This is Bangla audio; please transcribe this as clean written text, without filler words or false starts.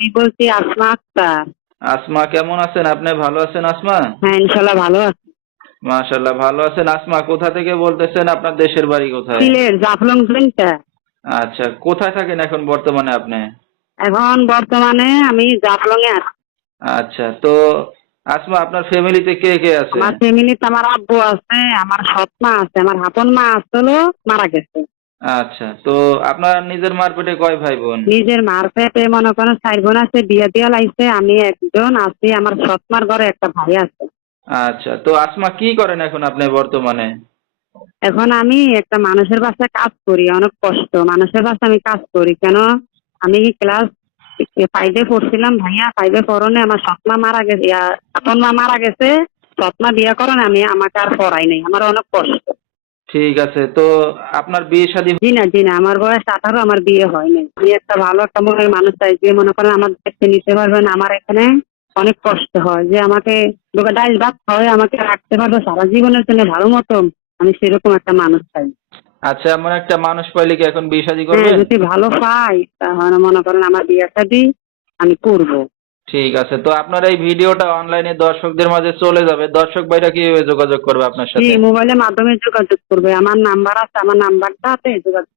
আমি বলছি আসমা আক্তার। আসমা, কেমন আছেন আপনি? ভালো আছেন আসমা? হ্যাঁ, ইনশাল্লাহ ভালো আছি। মাশাআল্লাহ, ভালো আছেন। আসমা, কোথা থেকে বলতেছেন? আপনার দেশের বাড়ি কোথায়? সিলেট জাফলং জেলটা। আচ্ছা, কোথায় থাকেন এখন বর্তমানে আপনি? এখন বর্তমানে আমি জাফলং এ আছি। আচ্ছা, তো আসমা, আপনার ফ্যামিলিতে কে কে আছে? আমার ফ্যামিলিতে আমার আব্বু আছে, আমার সৎ মা আছে, আমার হাপন মা আসলো, মারা গেছে। আচ্ছা, তো আপনার নিজের মার পেটে কয় ভাই বোন? নিজের মার পেটে মনে করেন 4 বোন আছে, বিয়ে দিয়া লাইছে, আমি একজন আছি, আমার সৎ মার ঘরে একটা ভাই আছে। আচ্ছা, তো আসমা কি করেন এখন আপনি বর্তমানে? এখন আমি একটা মানুষের বাসায় কাজ করি, অনেক কষ্ট মানুষের বাসায় আমি কাজ করি। কেন? আমি ক্লাস 5-এ পড়ছিলাম ভাইয়া, 5-এ পড়নে আমার সৎমা মারা গেছে, আপন মা মারা গেছে, সৎমা বিয়ে করেন, আমি আমাকে আর পড়াই নাই, আমার অনেক কষ্ট। ঠিক আছে, তো আপনার বিয়ে শাদী? জি না, জি না, আমার বয়স 18, আমার বিয়ে হয় নাই। আমি একটা ভালো একটা মনের মানুষ চাই, যে মনে করেন আমার দেখতে নিতে পারবেন। আমার এখানে অনেক কষ্ট হয়, যে আমাকে দুটো ডাল ভাত খাওয়াই আমাকে রাখতে পারবে সারা জীবনের জন্য ভালো মতন। আমি সেরকম একটা মানুষ চাই। আচ্ছা, এমন একটা মানুষ পাইলে কি এখন বিয়ে শাদী হ্যাঁ, করবেন? যদি ভালো পাই তাহলে মনে করেন আমার বিয়ে শাদী আমি করবো। ঠিক আছে, তো আপনার এই ভিডিওটা অনলাইনে দর্শকদের মাঝে চলে যাবে। দর্শক ভাইরা কিভাবে যোগাযোগ করবে আপনার জি, সাথে? মোবাইলের মাধ্যমে যোগাযোগ করবে, আমার নাম্বার আছে, আমার নাম্বারটাতে যোগাযোগ।